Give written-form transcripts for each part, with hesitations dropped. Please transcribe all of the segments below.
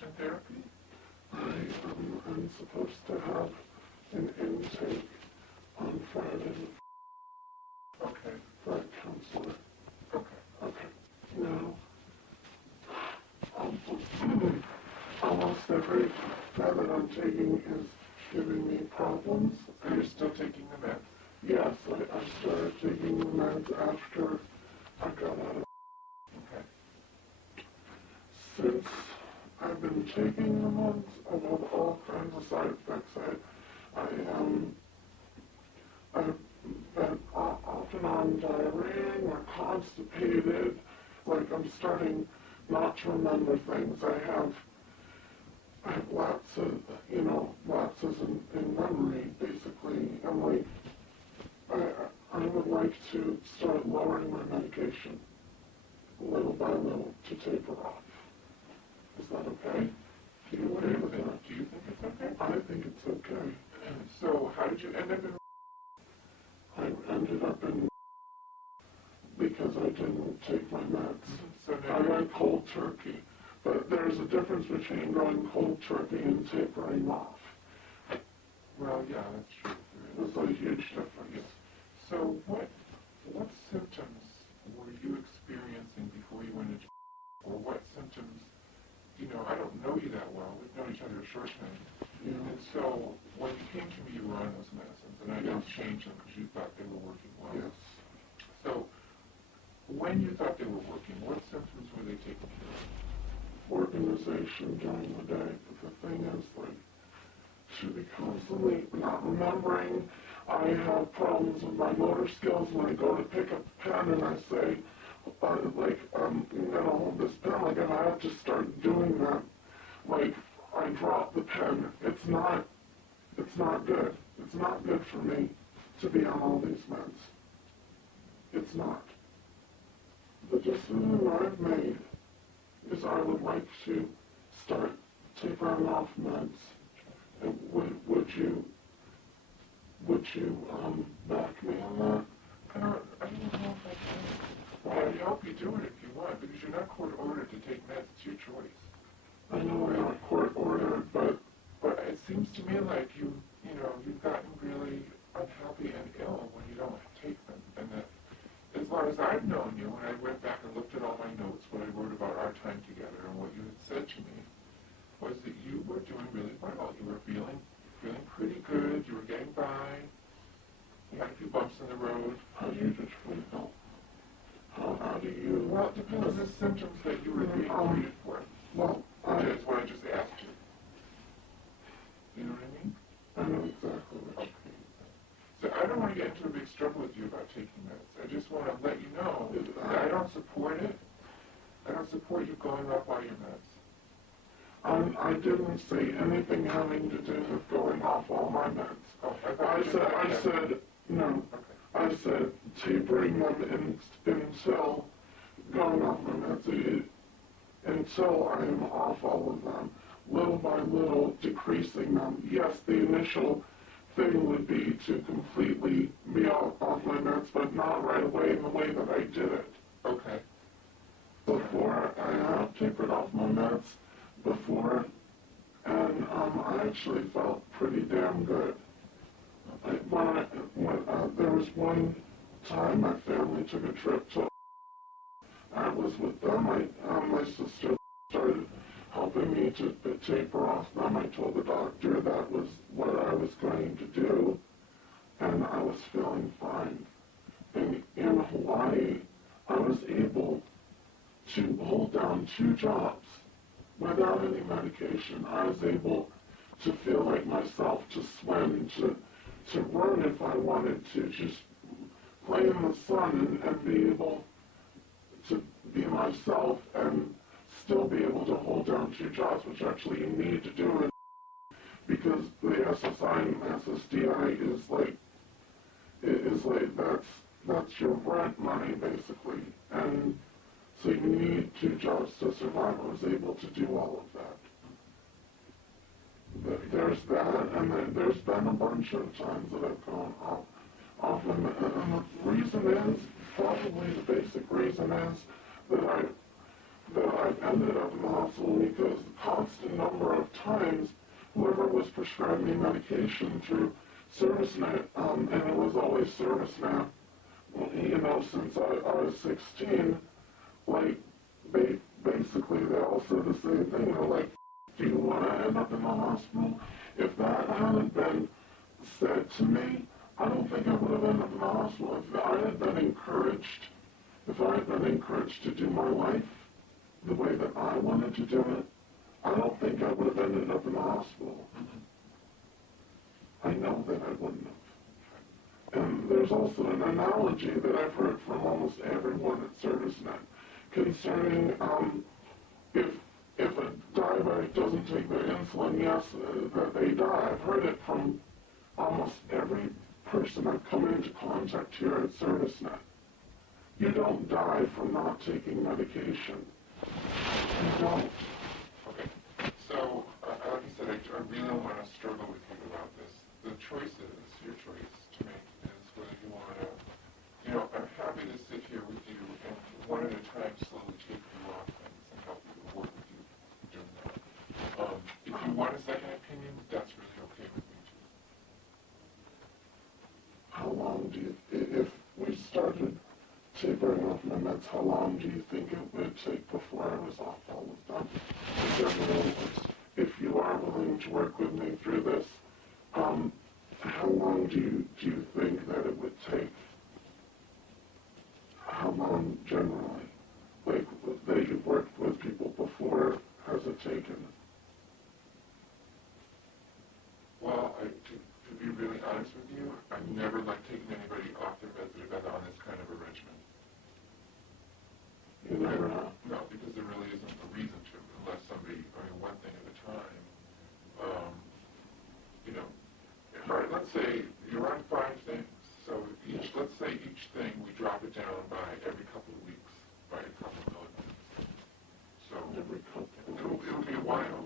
medication therapy? I'm supposed to have an intake on Friday. Okay. For a counselor. Okay. Okay. Now, almost every med that I'm taking is giving me problems. Are you still taking the meds? Yes, I started taking the meds after I got out of. Okay. Since I've been taking the meds, I've had all kinds of side effects. I've been off and on diarrhea, or constipated, like I'm starting not to remember things. I have lapses, lapses in memory, basically. I'm like, I would like to start lowering my medication, little by little, to taper off. Is that okay? Do you agree with that? Do you think it's okay? I think it's okay. So, how did you end up in... I ended up in because I didn't take my meds. So I went cold turkey. But there's a difference between going cold turkey and tapering off. Well, yeah, that's true. There's a huge difference. So what symptoms were you experiencing before you went into... Or what symptoms... I don't know you that well. We've known each other a short time. Yeah. And so, when you came to me, you were on those medicines, and I didn't change them because you thought they were working well. Yes. So, when you thought they were working, what symptoms were they taking care of? Organization during the day, but the thing is, to be constantly not remembering. I have problems with my motor skills when I go to pick up a pen and I say, I'm gonna hold this pen, if I have to start doing that, I drop the pen. It's not good. It's not good for me to be on all these meds. It's not. The decision I've made is I would like to start tapering off meds. And would you back me on that? I don't know if I can. Well, I help you do it if you want, because you're not court ordered to take meds. It's your choice. I know I'm not court ordered, but it seems to me like you've gotten really unhealthy and ill when you don't take them. And that, as long as I've known you, when I went back and looked at all my notes, what I wrote about our time together, and what you had said to me, was that you were doing really well. You were feeling pretty good. You were getting by. You had a few bumps in the road. How do you determine health? How do you... Well, it depends on the symptoms that you were being treated for. Well, That's what I just asked you. You know what I mean? I know exactly what you mean. So I don't want to get into a big struggle with you about taking meds. I just want to let you know that I don't support it. I don't support you going off all your meds. I didn't say anything having to do with going off all my meds. Oh, I said, no. Okay. I said tapering them until going off my meds, until I am off all of them, little by little decreasing them. Yes, the initial thing would be to completely be off my meds, but not right away in the way that I did it. Okay. Before, I have tapered off my meds before, and I actually felt pretty damn good. There was one time my family took a trip to... I was with them. My sister started helping me to taper off them. I told the doctor that was what I was going to do, and I was feeling fine. And in Hawaii, I was able to hold down 2 jobs without any medication. I was able to feel like myself, to swim, to run if I wanted to, just play in the sun and be able to be myself and still be able to hold down 2 jobs, which actually you need to do it because the SSI and SSDI is like that's your rent money basically, and so you need 2 jobs to survive. I was able to do all of that. There's that, and then there's been a bunch of times that I've gone off and the reason is, probably the basic reason is that I've ended up in the hospital because the constant number of times whoever was prescribing me medication through Servicenet, and it was always Servicenet, you know, since I was 16, like, basically they all said the same thing. They're like, do you want to end up in the hospital? If that hadn't been said to me, I don't think I would have ended up in the hospital. If I had been encouraged to do my life the way that I wanted to do it, I don't think I would have ended up in the hospital. I know that I wouldn't have. And there's also an analogy that I've heard from almost everyone at Servicenet concerning if a diabetic doesn't take their insulin, yes, that they die. I've heard it from almost every person I've come into contact here at Servicenet. You don't die from not taking medication. You don't. Okay. So, like you said, I really don't want to struggle with you about this. The choice is, your choice to make is whether you want to, you know, I'm happy to sit here with you and one at a time slowly take you off things and help you work with you doing that. If you want a second opinion, that's really okay with me too. How long do you, if we started tapering off my meds, how long do you think it would take before I was off all of them? If you are willing to work with me through this, how long do you think that it would take? How long generally? Like, that you've worked with people before, has it taken? Well, to be really honest with you, I've never liked taking anybody off their meds that have been on this kind of a regimen. You never have? No, because there really isn't a reason to, unless somebody, I mean, one thing at a time. You know, all right, let's say you're on 5 things. So let's say each thing we drop it down by every couple of weeks, by a couple of milligrams. So Every couple of weeks. it'll be a while.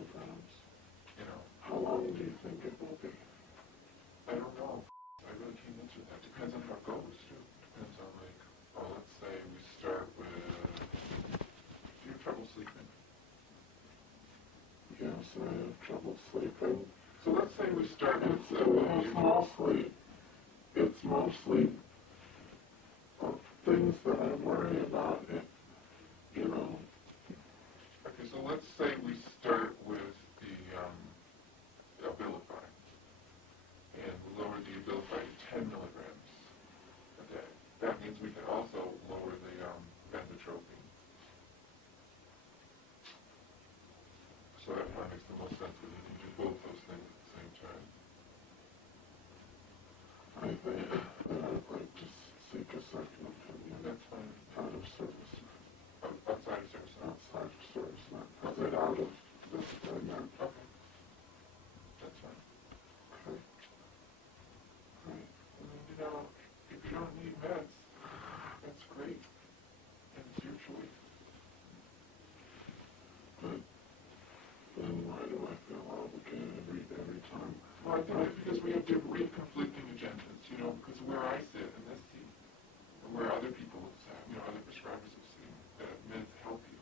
You know. How long do you think it will be? I don't know. I really can't answer that. Depends on how it goes, too. Depends on, like, well, let's say we start with, do you have trouble sleeping? Yes, I have trouble sleeping. So let's say we start with, it's mostly things that I worry about, you know. okay, so let's say we start with the Abilify, and we lower the Abilify to 10 milligrams a day. That means we can also lower the benzotropine. So that kind of makes the most sense when you can do both those things at the same time. I think that I'd like to seek a second opinion. That's fine. Out of service. Outside of service. Outside of service. I said out of this segment. Okay. That's fine. Okay. Right. I mean, you know, if you don't need meds, that's great. And it's your choice. But then why do I feel obligated every time? Well, I think it's because we have different conflicting agendas, you know, because where I sit in this seat, and where other people have, you know, other prescribers have seen, that meds help you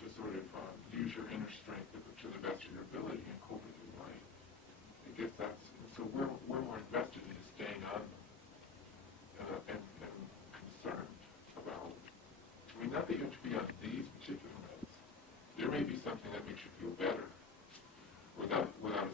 to sort of use your inner strength to the best of your ability and cope with your life. I guess that's, so we're more invested in staying on them and concerned about, I mean, not that you have to be on these particular meds. There may be something that makes you feel better without a